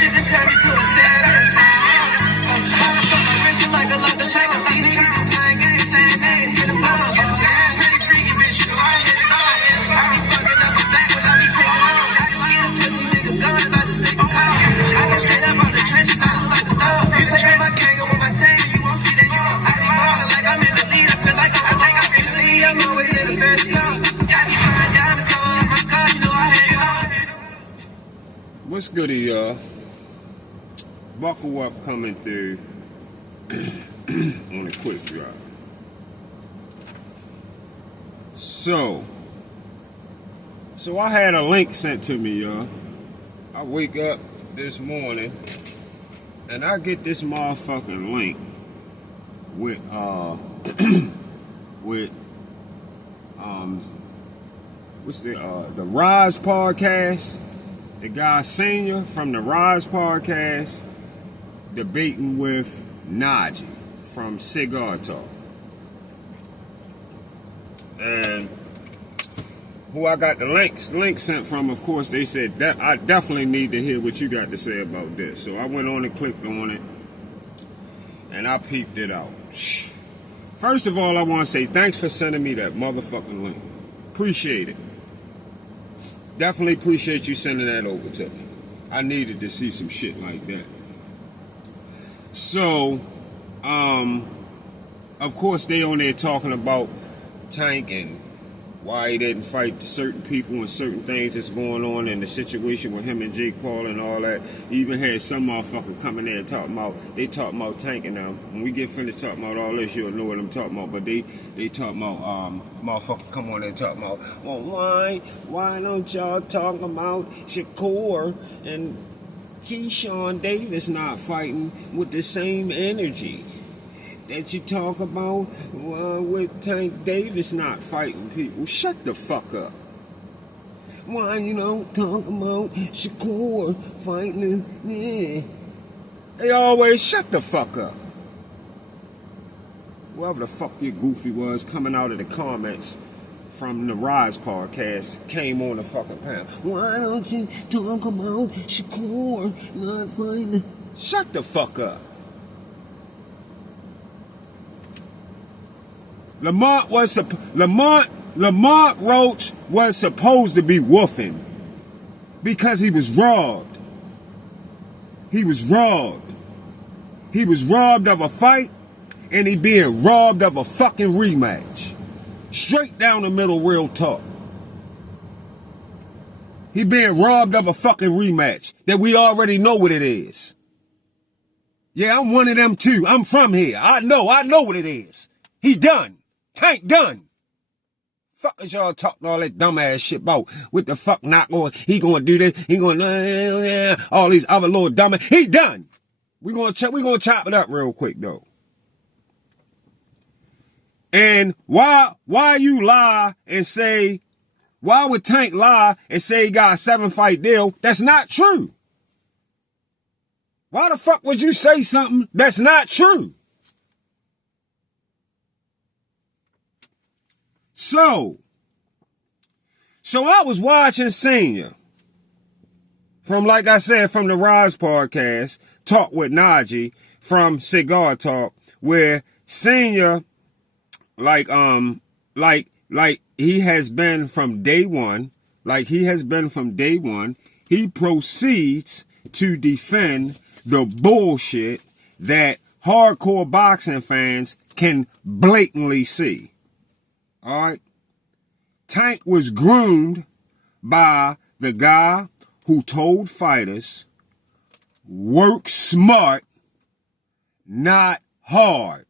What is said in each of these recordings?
shit that turn me to a savage. How the fuck my wrist look like a lump of shake? I'm beating these people playing games, saying names, get them up. Pretty freaky bitch, you know I hit it all. I be fucking up my back when I be taking off. I can get a pussy nigga done if I just make a call. I go straight up out the trenches, I look like a star. You play with my gang or with my team, you won't see that you know. I be ballin' like I'm in the lead, I feel like I'm like I'm in the lead. I'm always in the first car. I be buying diamonds, cover up my scar, you know I hate it all. What's goody, y'all? Buckle up coming through on a quick drive. So I had a link sent to me, y'all. I wake up this morning and I get this motherfucking link with what's the Rise podcast. The guy Senior from the Rise podcast debating with Naji from Cigar Talk. And who I got the link sent from, of course, they said that I definitely need to hear what you got to say about this. So I went on and clicked on it and I peeped it out. First of all, I want to say thanks for sending me that motherfucking link. Appreciate it. Definitely appreciate you sending that over to me. I needed to see some shit like that. So, of course, they on there talking about Tank and why he didn't fight certain people and certain things that's going on in the situation with him and Jake Paul and all that. He even had some motherfucker coming there talking about Tank and them. When we get finished talking about all this, you'll know what I'm talking about. But they talking about motherfucker come on there talking about, well, why don't y'all talk about Shakur and Keyshawn Davis not fighting with the same energy that you talk about with Tank Davis not fighting people? Shut the fuck up. Why you don't talk about Shakur fighting? Yeah. They always shut the fuck up. Whoever the fuck your goofy was coming out of the comments from the Rise podcast came on the fucking panel. Why don't you talk about Shakur not fighting? Shut the fuck up. Lamont Roach was supposed to be woofing because he was robbed. He was robbed. He was robbed of a fight, and he being robbed of a fucking rematch. Straight down the middle, real talk. He being robbed of a fucking rematch that we already know what it is. Yeah, I'm one of them too. I'm from here. I know what it is. He done. Tank done. Fuck is y'all talking all that dumbass shit about? What the fuck not going? He gonna do this. He gonna all these other little dumbass. He done. We gonna chop it up real quick though. And why you lie and say, why would Tank lie and say he got a 7-fight deal? That's not true. Why the fuck would you say something that's not true? So I was watching Senior from, like I said, from the Rise podcast, Talk with Naji from Cigar Talk, where Senior, like he has been from day one, he proceeds to defend the bullshit that hardcore boxing fans can blatantly see. All right. Tank was groomed by the guy who told fighters, work smart, not hard.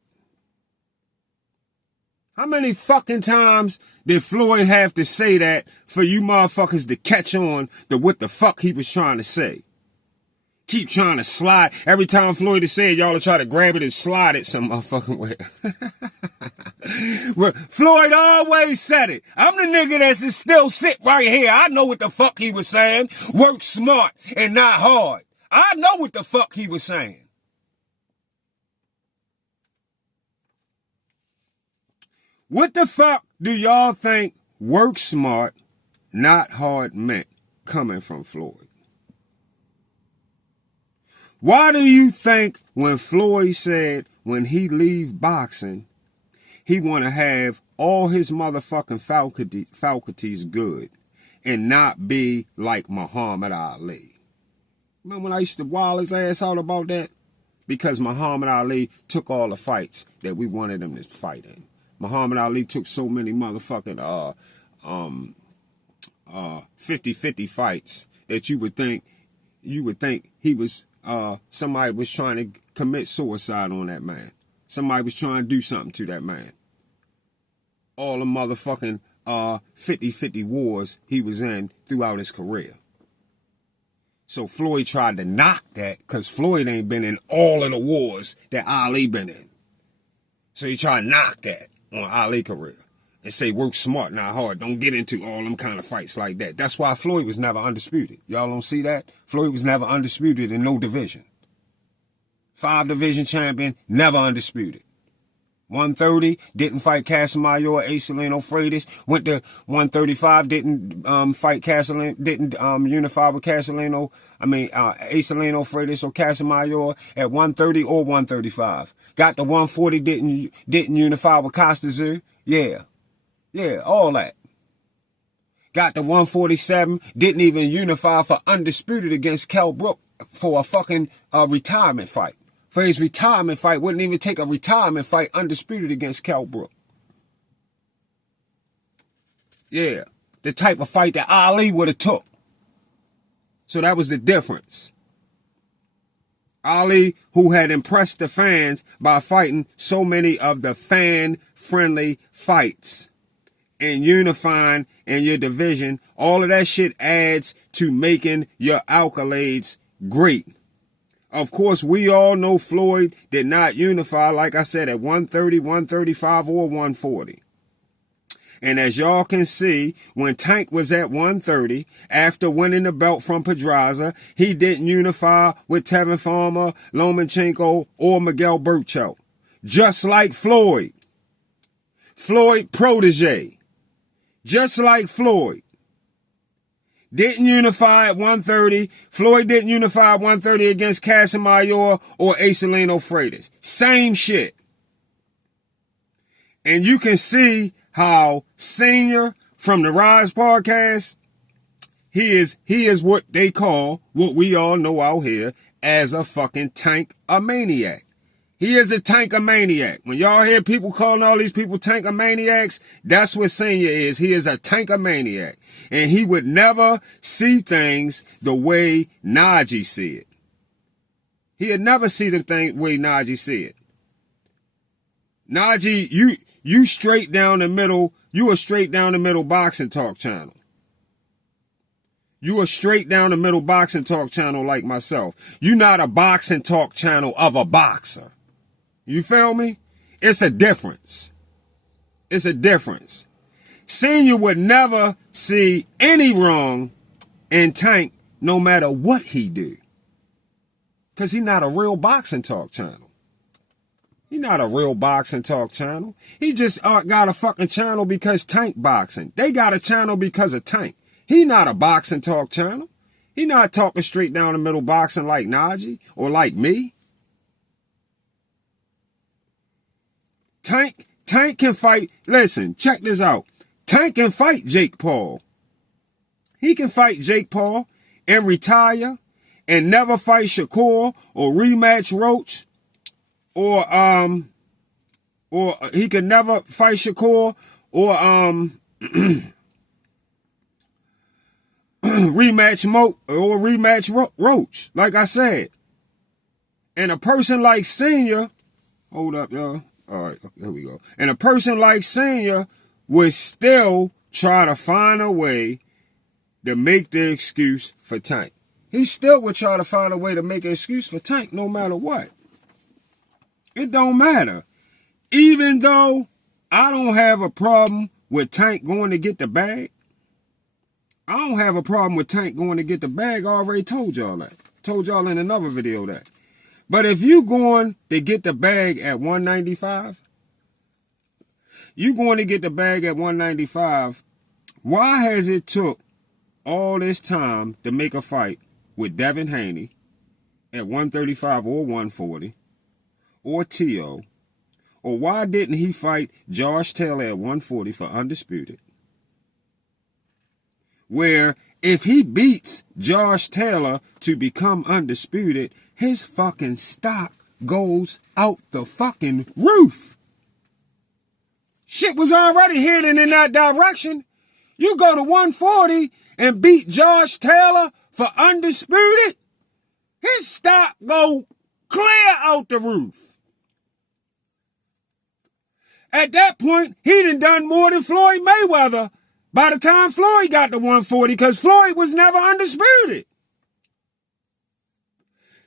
How many fucking times did Floyd have to say that for you motherfuckers to catch on to what the fuck he was trying to say? Keep trying to slide. Every time Floyd has said, y'all will try to grab it and slide it some motherfucking way. Well, Floyd always said it. I'm the nigga that's still sit right here. I know what the fuck he was saying. Work smart and not hard. I know what the fuck he was saying. What the fuck do y'all think work smart, not hard meant coming from Floyd? Why do you think when Floyd said when he leave boxing, he want to have all his motherfucking faculties good and not be like Muhammad Ali? Remember when I used to wild his ass out about that? Because Muhammad Ali took all the fights that we wanted him to fight in. Muhammad Ali took so many motherfucking 50-50 fights that you would think he was somebody was trying to commit suicide on that man. Somebody was trying to do something to that man. All the motherfucking 50-50 wars he was in throughout his career. So Floyd tried to knock that because Floyd ain't been in all of the wars that Ali been in. So he tried to knock that on Ali career and say work smart, not hard. Don't get into all them kind of fights like that. That's why Floyd was never undisputed. Y'all don't see that? Floyd was never undisputed in no division. 5-division champion, never undisputed. 130, didn't fight Casamayor, Acelino Freitas. Went to 135, didn't fight Casalino, didn't unify with Acelino Freitas or Casamayor at 130 or 135. Got to 140, didn't unify with Costazu. Yeah, all that. Got to 147, didn't even unify for undisputed against Kell Brook for a fucking retirement fight. For his retirement fight, wouldn't even take a retirement fight undisputed against Kell Brook. Yeah, the type of fight that Ali would have took. So that was the difference. Ali, who had impressed the fans by fighting so many of the fan-friendly fights and unifying in your division, all of that shit adds to making your accolades great. Of course, we all know Floyd did not unify, like I said, at 130, 135, or 140. And as y'all can see, when Tank was at 130, after winning the belt from Pedraza, he didn't unify with Tevin Farmer, Lomachenko, or Miguel Burchell. Just like Floyd. Floyd protege. Just like Floyd. Didn't unify at 130. Floyd didn't unify at 130 against Casamayor or Acelino Freitas. Same shit. And you can see how Senior from the Rise podcast, he is what they call, what we all know out here, as a fucking tank-a-maniac. He is a tank-a-maniac. When y'all hear people calling all these people tank-a-maniacs, that's what Senior is. He is a tank-a-maniac. And he would never see things the way Naji see it. He'd never see the way Naji see it. Naji, you straight down the middle. You a straight down the middle boxing talk channel. You a straight down the middle boxing talk channel like myself. You not a boxing talk channel of a boxer. You feel me? It's a difference. It's a difference. Senior would never see any wrong in Tank no matter what he do. Because he's not a real boxing talk channel. He's not a real boxing talk channel. He just got a fucking channel because Tank boxing. They got a channel because of Tank. He not a boxing talk channel. He not talking straight down the middle boxing like Naji or like me. Tank can fight. Listen, check this out. Tank can fight Jake Paul. He can fight Jake Paul and retire and never fight Shakur or rematch Roach or he could never fight Shakur or rematch Roach, like I said. And a person like Senior, hold up, y'all. All right, here we go. And a person like Senior would still try to find a way to make the excuse for Tank. He still would try to find a way to make an excuse for Tank no matter what. It don't matter. Even though I don't have a problem with Tank going to get the bag. I don't have a problem with Tank going to get the bag. I already told y'all that. Told y'all in another video that. But if you going to get the bag at 195, you going to get the bag at 195, why has it took all this time to make a fight with Devin Haney at 135 or 140, or T.O., or why didn't he fight Josh Taylor at 140 for undisputed? Where if he beats Josh Taylor to become undisputed, his fucking stock goes out the fucking roof. Shit was already heading in that direction. You go to 140 and beat Josh Taylor for undisputed, his stock go clear out the roof. At that point, he done more than Floyd Mayweather by the time Floyd got to 140, because Floyd was never undisputed.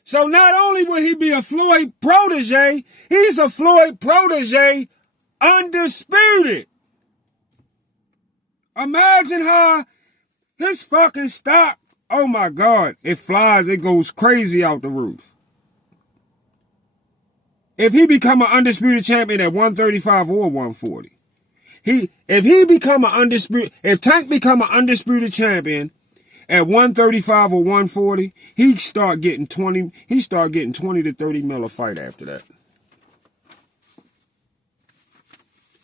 So not only will he be a Floyd protege, he's a Floyd protege undisputed. Imagine how his fucking stock, oh my God, it flies, it goes crazy out the roof. If he become an undisputed champion at 135 or 140, if Tank become an undisputed champion at 135 or 140, he start getting 20 to 30 mil a fight after that.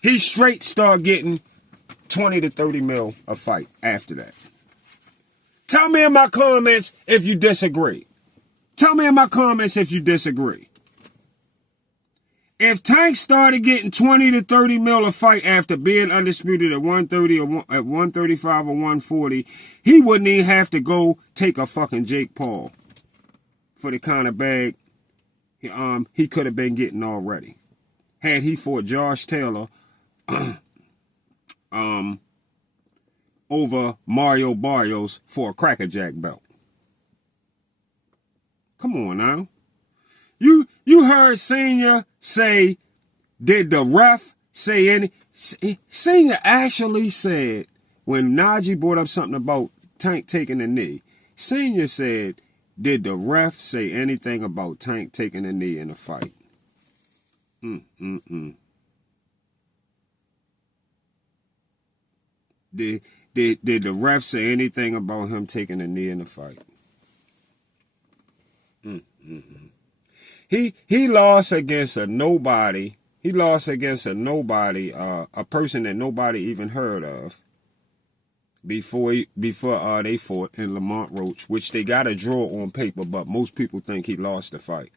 He straight start getting 20 to 30 mil a fight after that. Tell me in my comments if you disagree. Tell me in my comments if you disagree. If Tank started getting 20 to 30 mil a fight after being undisputed at 130 or at 135 or 140, he wouldn't even have to go take a fucking Jake Paul for the kind of bag he could have been getting already. Had he fought Josh Taylor over Mario Barrios for a Cracker Jack belt. Come on now. You heard Senior say, did the ref say any? Senior actually said, when Naji brought up something about Tank taking a knee, Senior said, did the ref say anything about Tank taking a knee in a fight? Did the ref say anything about him taking a knee in a fight? He lost against a nobody. He lost against a nobody, a person that nobody even heard of before they fought in Lamont Roach, which they got a draw on paper, but most people think he lost the fight.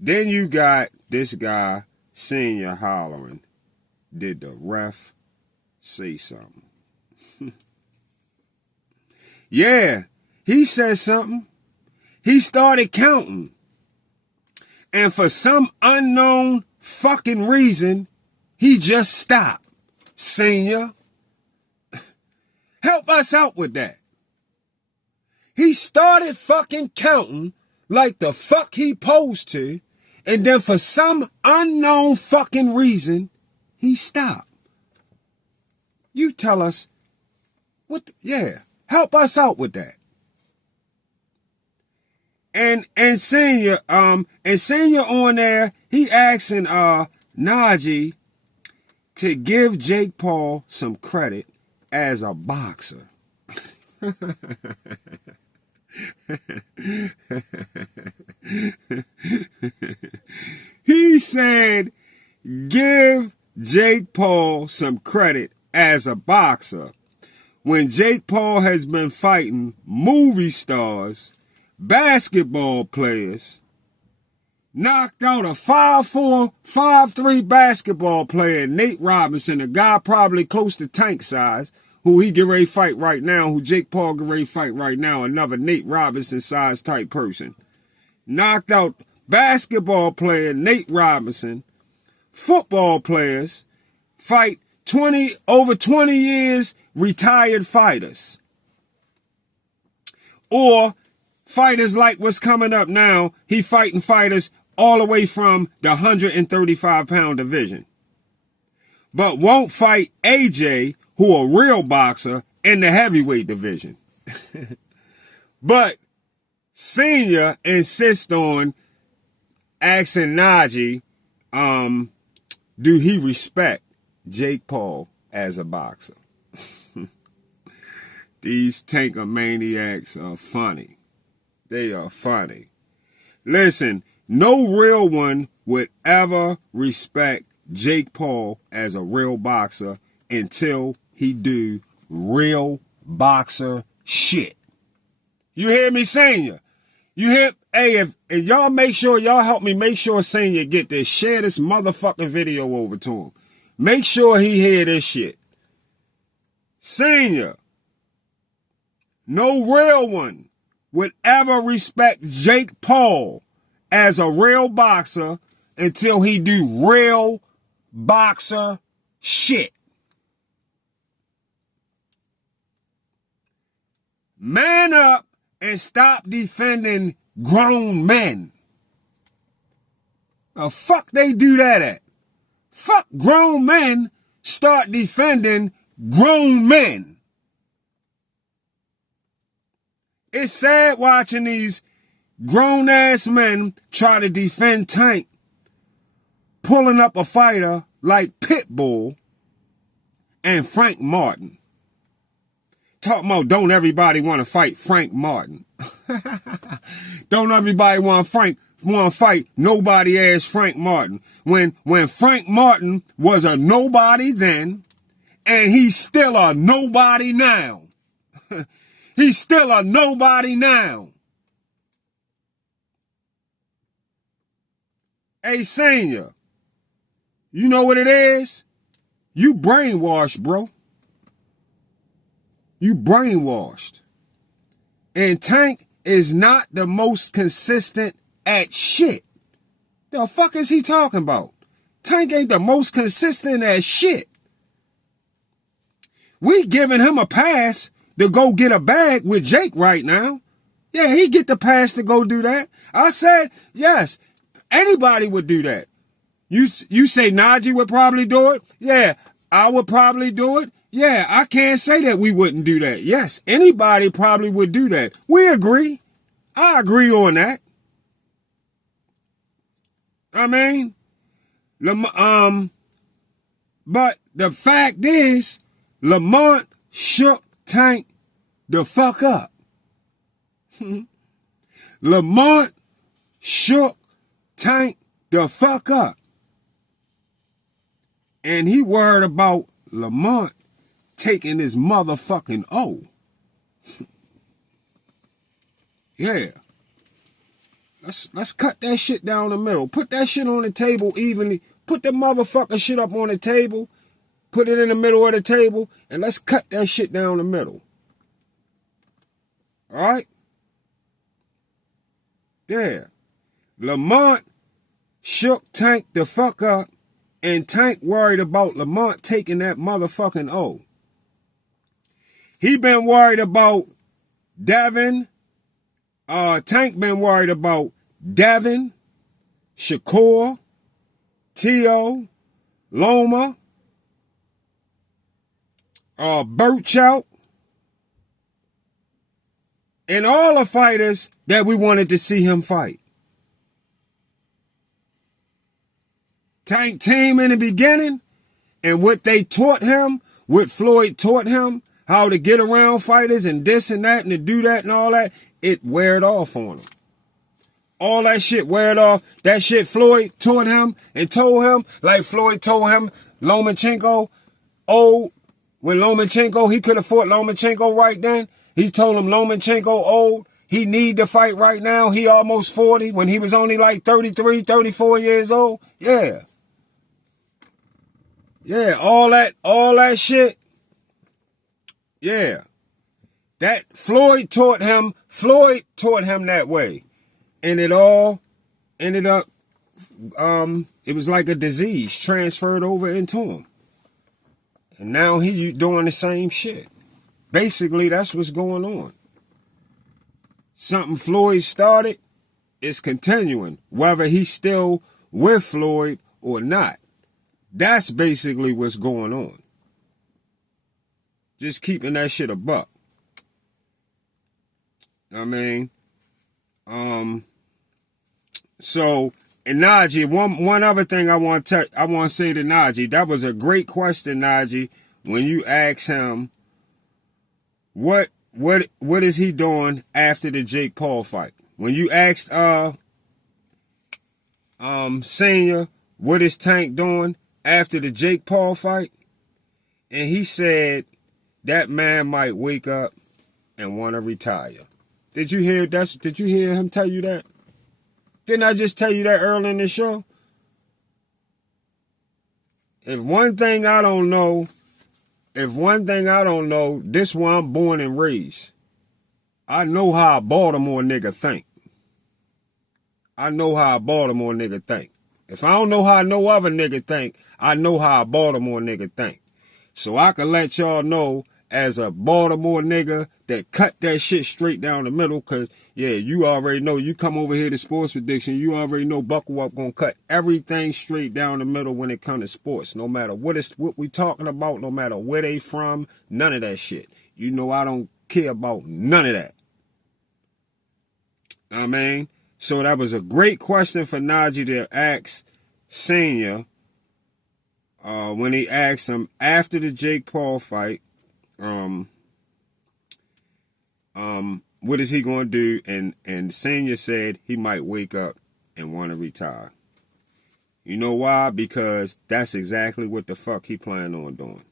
Then you got this guy, Senior, hollering, did the ref say something? Yeah, he said something. He started counting. And for some unknown fucking reason, he just stopped. Senior, help us out with that. He started fucking counting like the fuck he posed to, and then for some unknown fucking reason, he stopped. You tell us, help us out with that. And Senior on there, he asking Naji to give Jake Paul some credit as a boxer. He said, give Jake Paul some credit as a boxer when Jake Paul has been fighting movie stars, basketball players, knocked out a 5'4", 5'3" basketball player, Nate Robinson, a guy probably close to Tank size, who he get ready to fight right now, who Jake Paul get ready to fight right now, another Nate Robinson size type person. Knocked out basketball player Nate Robinson, football players, fight over 20 years retired fighters. Or fighters like what's coming up now, he fighting fighters all the way from the 135-pound division. But won't fight AJ, who a real boxer, in the heavyweight division. But Senior insists on asking Naji, do he respect Jake Paul as a boxer? These tanker maniacs are funny. They are funny. Listen, no real one would ever respect Jake Paul as a real boxer until he do real boxer shit. You hear me, Senior? You hear? Hey, if y'all make sure, y'all help me make sure Senior get this. Share this motherfucking video over to him. Make sure he hear this shit. Senior, no real one would ever respect Jake Paul as a real boxer until he do real boxer shit. Man up and stop defending grown men. The fuck they do that at? Fuck grown men, start defending grown men. It's sad watching these grown-ass men try to defend Tank, pulling up a fighter like Pitbull and Frank Martin. Talking about don't everybody want to fight Frank Martin. Don't everybody want to fight nobody ass Frank Martin. When Frank Martin was a nobody then, and he's still a nobody now. He's still a nobody now. Hey, Senior, you know what it is? You brainwashed, bro. You brainwashed. And Tank is not the most consistent at shit. The fuck is he talking about? Tank ain't the most consistent at shit. We giving him a pass to go get a bag with Jake right now. Yeah, he get the pass to go do that. I said, yes, anybody would do that. You say Naji would probably do it? Yeah, I would probably do it. Yeah, I can't say that we wouldn't do that. Yes, anybody probably would do that. We agree. I agree on that. I mean, but the fact is, Lamont shook Tank the fuck up. Lamont shook Tank the fuck up. And he worried about Lamont taking his motherfucking O. Yeah. Let's cut that shit down the middle. Put that shit on the table evenly. Put the motherfucking shit up on the table. Put it in the middle of the table. And let's cut that shit down the middle. Alright? Yeah. Lamont shook Tank the fuck up. And Tank worried about Lamont taking that motherfucking O. He been worried about Devin. Tank been worried about Devin, Shakur, Tio, Loma, Burchout, and all the fighters that we wanted to see him fight. Tank team in the beginning, and what they taught him, what Floyd taught him, how to get around fighters and this and that and to do that and all that, it weared off on him. All that shit weared off. That shit Floyd taught him and told him, like Floyd told him, Lomachenko, old, when Lomachenko, he could have fought Lomachenko right then. He told him Lomachenko old, he need to fight right now. He almost 40 when he was only like 33, 34 years old. Yeah. Yeah, all that shit. Yeah. That Floyd taught him that way. And it all ended up, it was like a disease transferred over into him. And now he doing the same shit. Basically, that's what's going on. Something Floyd started is continuing, whether he's still with Floyd or not. That's basically what's going on. Just keeping that shit a buck. I mean, so, and Naji, one other thing I want to say to Naji, that was a great question, Naji, when you asked him, what is he doing after the Jake Paul fight? When you asked Senior what is Tank doing after the Jake Paul fight, and he said that man might wake up and want to retire. Did you hear that? Did you hear him tell you that? Didn't I just tell you that early in the show? If one thing I don't know, this where I'm born and raised. I know how a Baltimore nigga think. If I don't know how no other nigga think, I know how a Baltimore nigga think. So I can let y'all know as a Baltimore nigga that cut that shit straight down the middle, cause yeah, you already know, you come over here to Sports Prediction, you already know Buckle Up gonna cut everything straight down the middle when it comes to sports. No matter what we talking about, no matter where they from, none of that shit. You know I don't care about none of that. I mean, so that was a great question for Naji to ask Senior when he asked him after the Jake Paul fight, what is he going to do? And Senior said he might wake up and want to retire. You know why? Because that's exactly what the fuck he planned on doing.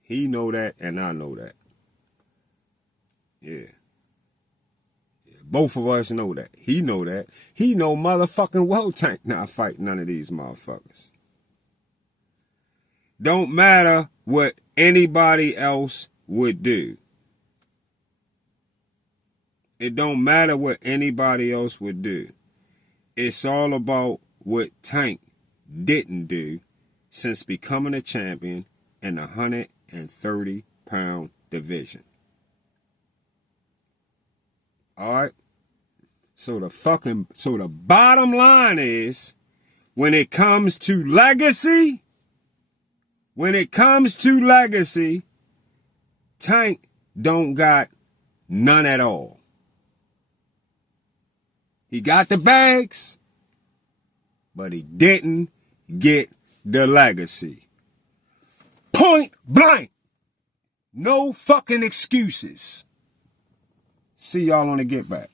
He know that, and I know that. Yeah. Both of us know that. He know that. He know motherfucking well Tank not fight none of these motherfuckers. Don't matter what anybody else would do. It don't matter what anybody else would do. It's all about what Tank didn't do since becoming a champion in the 130-pound division. All right? So the bottom line is, when it comes to legacy, Tank don't got none at all. He got the bags, but he didn't get the legacy. Point blank. No fucking excuses. See y'all on the Get Back.